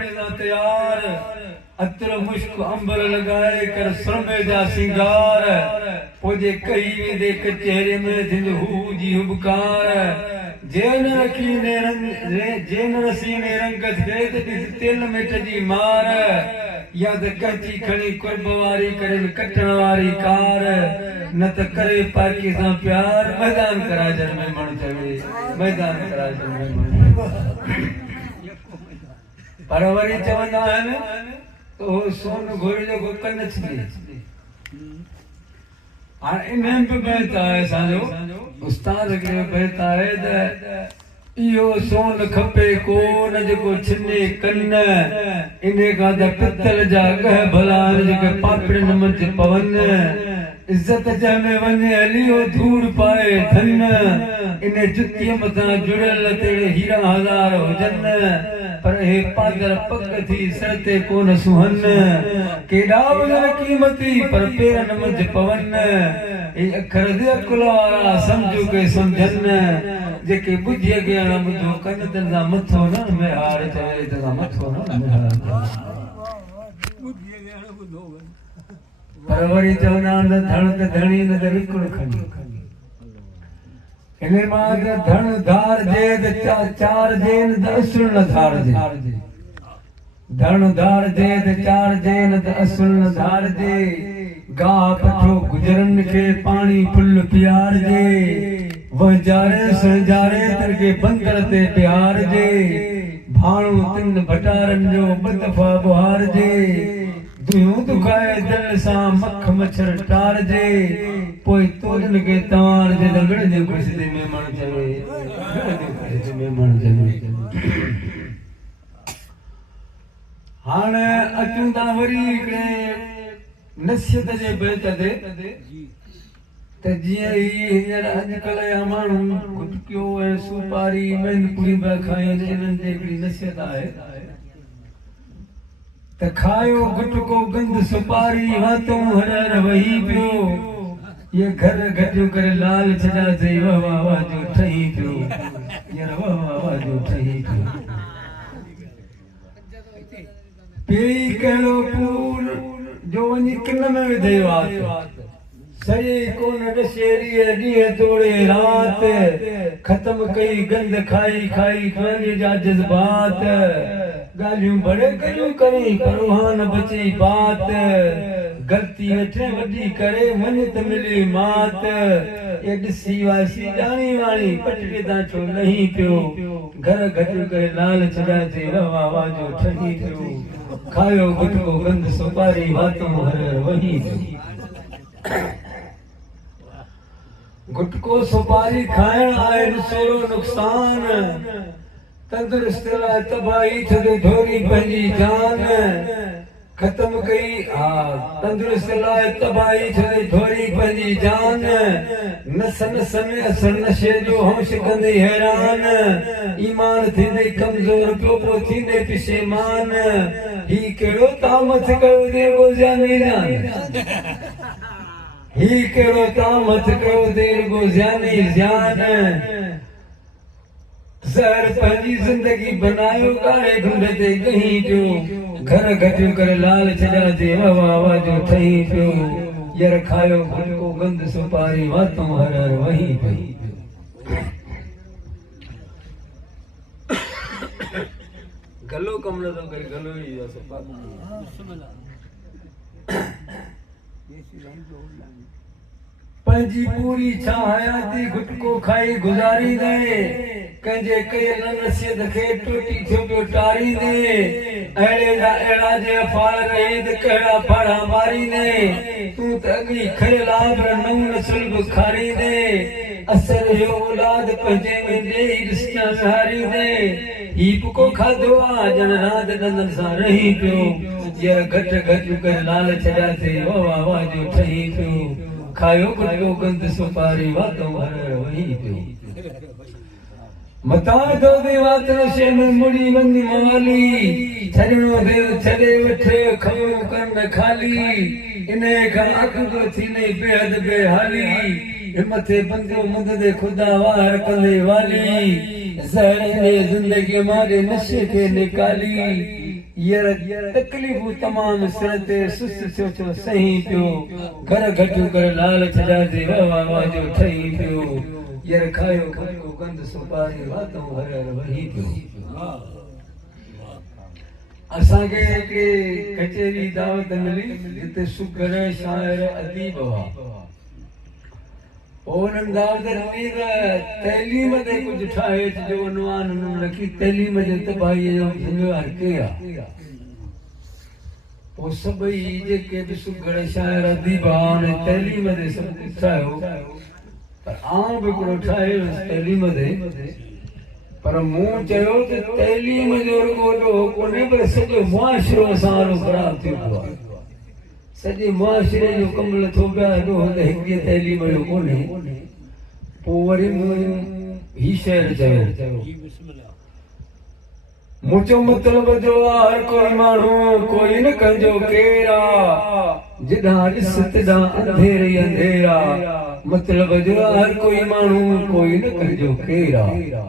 बणिदा तैयार अत्र मुश्क अंबर लगाए कर सुरमे जा सिंगार पोजे कही में देख चेहरे में थिंद हू जी हुबकार जेन रखी ने रंग जेन रसी ने रंगत खेत दिस तेल मिट जी मार या त कची खणी कुर्ब वारी करे कटण वारी कार न त करे पाकी सां प्यार मैदान कराजन में मण चवे मैदान कराजन में मण पर वरी चवंदा आहिनि तो सोन घोड़े जो को कन छे हाणे इन्हनि पे बहता है असांजो उस्ताद के बहता है त इहो सोन खपे कोन जेको छिने कन इने का त पितल जा गह भलान जेके पापड़न मंझ पवन इज्जत जमे वने हलियो धूड़ पाए धन इने जुत्ती मथा जुड़ल तेरे हीरा हजार हुजन पर हे पादर पग थी सरते कोन सुहन केडा वजन कीमती पर पेरन मंझ पवन ए अखर दे कुलवारा समझो के समझन जेके बुझे गया न बुझो कन तंदा मथो न में हार चवे तंदा मथो न में हार बुझे गया न बुझो पर वरी चवना न धण त धणी न त विकुण खणी इने मां धन धार जे चार जेन द असुल न धार जे धन धार जे द चार जेन द असुल न धार जे गाह पठो गुजरन के पानी फुल प्यार जे वह जारे संजारे तर के बंदर ते प्यार जे भाणो तिन भटारन जो बदफा बुहार जे दुयो दुखाए दिल सा मख मच्छर टार जे पोइ तोजन के तार जे दंगड़ जे खुशदे में मण जवे खुशदे में मण जवे हाणे अचूं था वरी हिकिड़े नसीहत जे बैत ते त जीअं ही हींअर अॼुकल्ह जा माण्हू गुटकियो ऐं सुपारी मैनपुरी पिया खाइनि इन्हनि ते हिकिड़ी नसीहत आहे त खायो गुटको गंद सुपारी हाथों हर वही पियो ये घर गजो करे लाल छजा से वाह जो ठही पियो यार वाह जो ठही पियो पेई कहिड़ो पूर जो वञी किन में विधे वात सही कोन डसेरी ॾींहं तोड़े रात ख़त्म कई गंद खाई खाई खाने जा जज्बात गालियूं बड़े करियूं करी परोहान बची बात गलती वेठे वॾी करे मन त मिली मात ये ॾिसी वासी ॼाणी वाणी पटके तां छो नहीं पियो घर गॾु करे लाल छॾा जे वाह वाह जो ठही पियो खायो गुटको गंद सुपारी वातों हर वही गुटको सुपारी खाइण आहे सोरो नुक़सान तंदुरुस्त लाइ तबाही थदे धोरी पंहिंजी जान ख़त्म कई तंदुरुस्त लाइ तबाही थदे धोरी पंहिंजी जान नस नस में असर नशे जो हम शिकंदे हैरान ईमान थींदे कमज़ोर पियो थींदे पिशेमान ही कहिड़ो तामत कयो देगो जानी जान ही कहिड़ो तामत कयो देर गो ज़्यानी ज़्यान ज़हर पंहिंजी ज़िंदगी बनायो ॻाढ़े ढूंढ ते कहीं पियो घर घटियो करे लाल छॾा जे वाह जो ठही पियो यार खायो गुटको गंद सुपारी वातों हर हर वही पई गलो कम न थो करे गलो ई पंहिंजी पूरी छा हयाती गुटको खाई गुज़ारींदे कंहिंजे कयल नसीहत खे टुटी थियो पियो टारींदे अहिड़े जा अहिड़ा जे फाल रही त कहिड़ा फाड़ा मारींदे तूं त अॻी खरियल आबर नऊं नसुल बि खारींदे असर जो औलाद पंहिंजे में ॾेई ॾिसजां विहारींदे हीप को खाधो आहे ॼण राति ॾंदनि सां रही पियो यार घट घट करे लाल छॾा थे वाह वाह जो ठही पियो खायो गुटको गंद सुपारी वातों हर वही पियो मता दो दे वात नशे में मुड़ी वंदी माली छड़नो दे छड़े वठे खमो कन खाली इने का अकुगो थी नहीं बेहद बेहाली हिम्मते बंदो मदद खुदा वार कले वाली ज़हर ने जिंदगी मारे नशे के निकाली यर तकलीफ़ूं तमाम सिर ते सुस्त थियो छो सही पियो घर घटू कर लालच जादे वाह वाह जो ठही पियो यर खायो गुटको गंद सुपारी वातों हर हर वही पियो असांखे हिकिड़ी कचेरी दावत मिली जिते शुगर शाइर अदीब हुआ उन्हनि दावत ॾिनी त तइलीम ते कुझु ठाहे जो उनवान उन्हनि रखी तइलीम जे तबाहीअ जो ज़िम्मेवार केरु आहे पोइ सभई जेके बि शुगर शाइर अदीब हुआ उन तइलीम ते सभु कुझु ठाहियो पर आउं बि हिकिड़ो ठाहे वियुसि तइलीम ते पर मूं चयो त तइलीम जो रुॻो ॾोहो कोन्हे पर सॼो मुआशिरो असां वारो ख़राबु थी पियो आहे सॼे मुआशिरे जो कमु लथो पियो आहे ॾोहो त हिकिड़ी तइलीम जो कोन्हे पोइ वरी मूं ही शेर चयो मुंहिंजो मतिलबु जो आहे हर कोई माण्हू कोई न कंहिंजो केरु आहे जिॾां ॾिस तिॾां अंधेर ई अंधेर आहे मतिलबु जो आहे हर कोई माण्हू कोई न कंहिंजो केरु आहे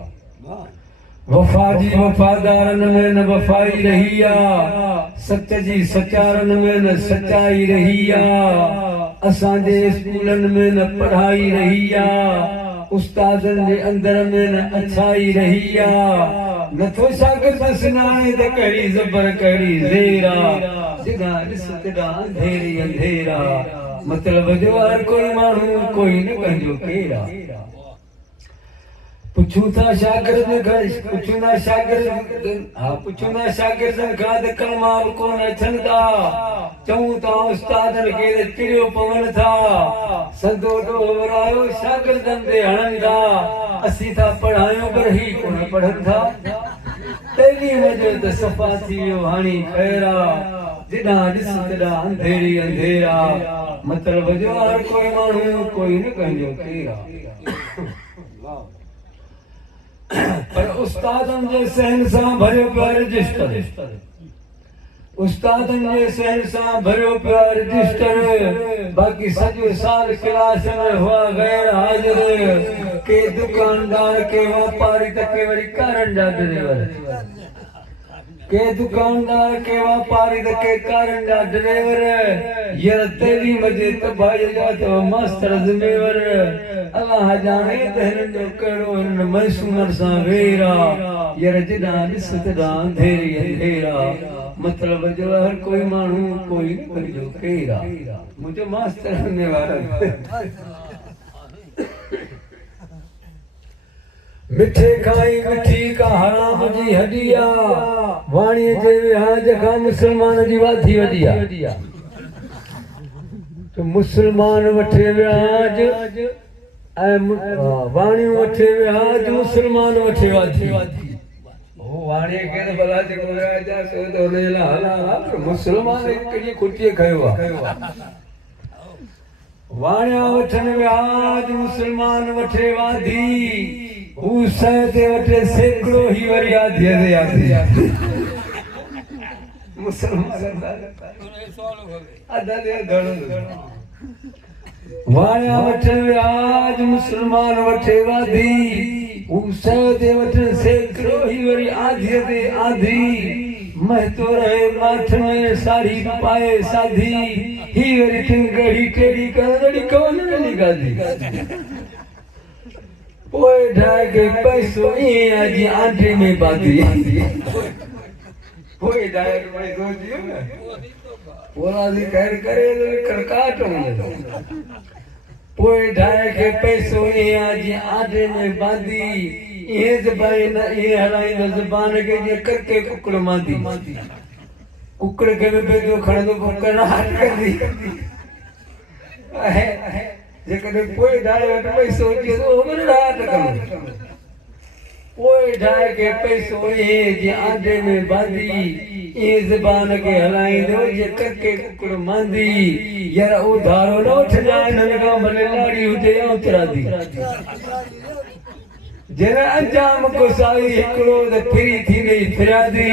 वफा जी वफादारनि में न वफाई रही आ सच जी सचारनि में न सचाई रही आ असांजे स्कूलनि में न पढ़ाई रही आ उस्तादनि जे अंदर में न अच्छाई रही आ नथो शागिर्द सुञाणे त कहिड़ी ज़बर कहिड़ी ज़ेर आ जिॾां ॾिस तिॾां अंधेर ई अंधेर आ मतिलबु जो हर कोई माण्हू कोई न कंहिंजो केरु आहे पुछूं था शागिर्द शागिर्दनि खां त कलमा बि कोन अचनि था चऊं था उस्तादनि खे त चिड़ियो पवनि था सदो ॾोह वरायो शागिर्दनि ते हणनि था असीं था पढ़ायूं पर ही कोन पढ़नि था तइलीम जो त सफ़ा थी वियो हाणे ख़ैर आहे जिॾां ॾिस तिॾां अंधेर ई अंधेर आहे मतिलबु जो हर कोई माण्हू कोई न कंहिंजो केरु आहे पर उस्तादनि जे सहन सां भरियो पियो रजिस्टर उस्तादनि जे सहन सां भरियो पियो रजिस्टर बाक़ी सॼो साल क्लास में हुआ गैर हाज़िर के दुकानदार के वापारी त के वरी कारनि जा ड्राइवर के दुकानदार के वापारी त के कारनि जा ड्राइवर हींअर तइलीम जे तबाहीअ जा त मास्तर ज़िम्मेवार अलाह जाने त हिननि जो कहिड़ो हिननि मैसूमनि सां वेर आहे हींअर जिॾां ॾिस तिॾां अंधेर ई अंधेर आहे मतिलबु जो हर कोई माण्हू कोई न कंहिंजो केरु आहे मुंहिंजो मास्तर ज़िम्मेवार मिठे खाई मिठी का हराम जी हडिया वाणीअ जे विहाज खां मुस्लमान जी वाधी वॾी आहे तो मुस्लमान वठे विहाज ऐं वाणियूं वठे विहाज मुस्लमान वठे वाधी हो वाणीअ खे त भला जेको विहाज आहे सो त हुन जे लाइ हलाल मुस्लमान हिकिड़ी खुटीअ खयो आहे वाणिया वठनि विहाज मुस्लमान वठे वाधी हू सह ते वठे सैकड़ो ही वरी आधीअ ते आधी मुस्लमान वाणिया वठनि विहाज मुस्लमान वठे वाधी हू सह ते वठे सैकड़ो ही वरी आधीअ ते आधी महतो रहे माथ में साड़ी पाए साधी ही वरी टिंगड़ी टेड़ी करड़ी कौन नहीं गादी पोइ ढाए के पैसो ईअं जी आंटी में बाती पोइ ढाए के पैसो दियो न पोलादी खैर करे करकाट में पोइ ढाए के पैसो ईअं जी आंटी में बांधी ईअं ज़बान न ईअं हलाईंदो ज़बान खे जीअं करके कुकड़ मांदी कुकड़ खे बि बेदो खणंदो कुकड़ हाथ कंदी जेकॾहिं पोइ ढाए वटि पैसो अचे थो उहो हाथ कंदो पोइ ढाए के पैसो ईअं जीअं आंटे में बांधी ईअं ज़बान खे हलाईंदो जीअं करके कुकड़ मांदी यार उधारो न वठजांइ हिननि खां भले लाड़ी हुजे या उतरादी जन अंजाम गुसाई हिकिड़ो त फिरी थींदी फिरादी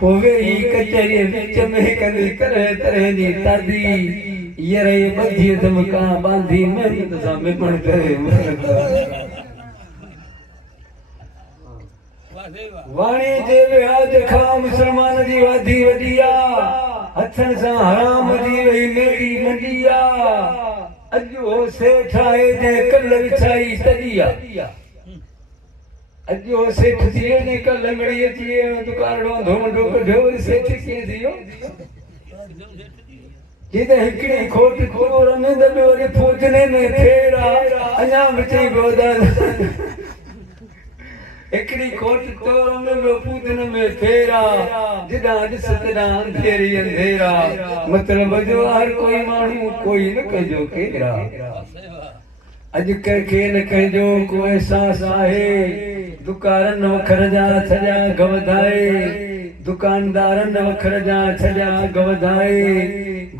पोइ वेही कचहरीअ विच में कंदी तरह तरह जी तादी हींअर ये ॿधीअ त मकान बांधी महिनत सां मिपण करे वाणी जे वियाज खां मुसलमान जी वाधी वॾी आ हथनि सां हराम जी वई मेरी मंडी आ अॼु हो सेठ आहे जंहिं कल्ह विछाई तॾी आ अॼु हो सेठ थी वियो जंहिं कल्ह लंगड़ी अची दुकान ॾों धोमडो कढियो वरी सेठ कीअं थी वियो जिते हिकिड़ी खोट खोरो रमे त ॿियो वरी फूजने में फेर आ अञा बि चई पियो हिकिड़ी खोट तोर में ॿियो फूजने में फेर आ जिॾां ॾिस तॾां अंधेरी अंधेरा मतिलब जो हर कोई माण्हू कोई न कंहिंजो केरु आ अॼु कंहिंखे न कंहिंजो को एहसास आहे दुकाननि वखर जा सॼा अघ वधाए दुकानदारनि वखर जा सॼा अघ वधाए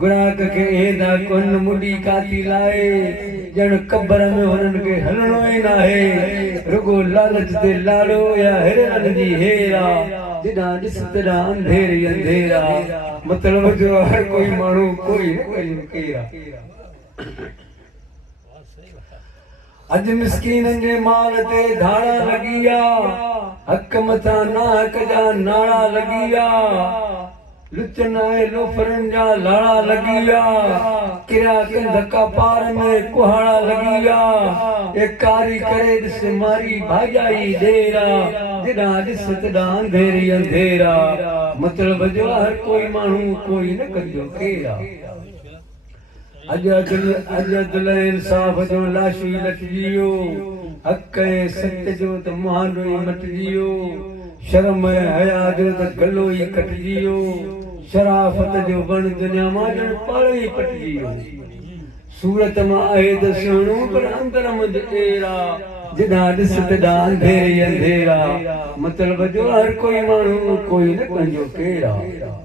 ग्राहक खे हेॾा कोन मुॾी काती लाए ॼण कबर में हुननि खे हलणो ई नाहे रुगो लालच ते लाड़ो या हिरणनि जी हेरा जिॾां ॾिस तॾां अंधेरी अंधेरा मतिलब जो हर कोई माण्हू कोई न कोई केरु अॼु मिसकीननि जे माल ते धाड़ा लॻी आ हक मथां नाहक जा नाड़ा लॻी आ लुचन ऐं लोफरनि जा लाड़ा लॻी आ किरिया कंद कपार में कुहाड़ा लॻी आ कारी करे ॾिस मारी भाॼाई ॾेरा जिॾां ॾिस तॾां अंधेरी अंधेरा मतिलब जो हर कोई माण्हू कोई न कंदो केरु अॼु अदिल इंसाफ़ जो लाशू लटजी वियो हक़ ऐं सच जो त मुहानो ई मटिजी वियो शर्म ऐं हया जो त गलो ई कटिजी वियो शराफ़त जो वण दुनिया मां ॼण पाण ई पटिजी वियो सूरत मां आहे त सुहिणो पर अंदर मुंहिंज ॾेरा जिॾां ॾिस तॾां अंधेरी अंधेरा मतिलब जो हर कोई माण्हू कोई न कंहिंजो केरु आहे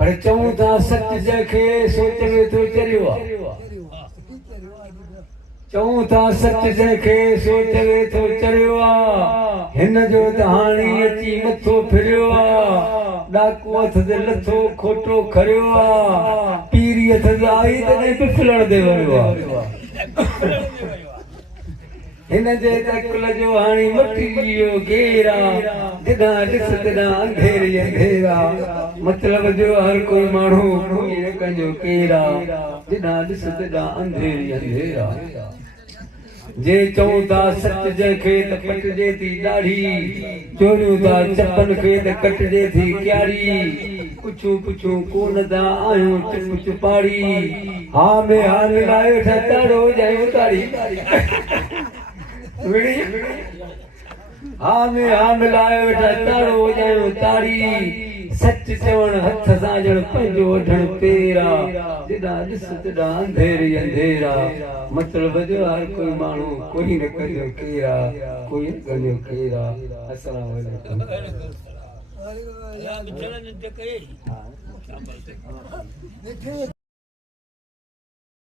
पर चऊं था सच जंहिंखे सोच में थो चरियो आहे चऊं था सच जंहिंखे सोच में थो चरियो आहे हिन जो त हाणे अची मथो फिरियो आहे डाकू हथ ते लथो खोटो खरियो आहे पीरी हथ ते आई तॾहिं पिफलण ते वियो आहे हिन जे त कुल जो हाणे मटिजी वियो घेरा जिॾां ॾिस तॾां अंधेरी अंधेरा मतिलब जो हर कोई माण्हू कोई न कंहिंजो केरु आहे जिॾां ॾिस तॾां अंधेरी अंधेरा जे चऊं था सच जंहिंखे त पटिजे थी ॾाढी चोरियूं था चपनि खे त कटिजे थी क्यारी पुछूं पुछूं कोन था आहियूं चुप चुपाड़ी हा में हा मिलाए तारो जायूं तारी हा में हा मिलाए वेठा तारो जायूं तारी सच चवण हथ सां ॼण पंहिंजो वढण पेरा जिॾां ॾिस तॾां अंधेरी अंधेरा मतिलब जो हर कोई माण्हू कोई न कंहिंजो केरु आहे कोई न कंहिंजो केरु आहे अस्सलाम वालेकुम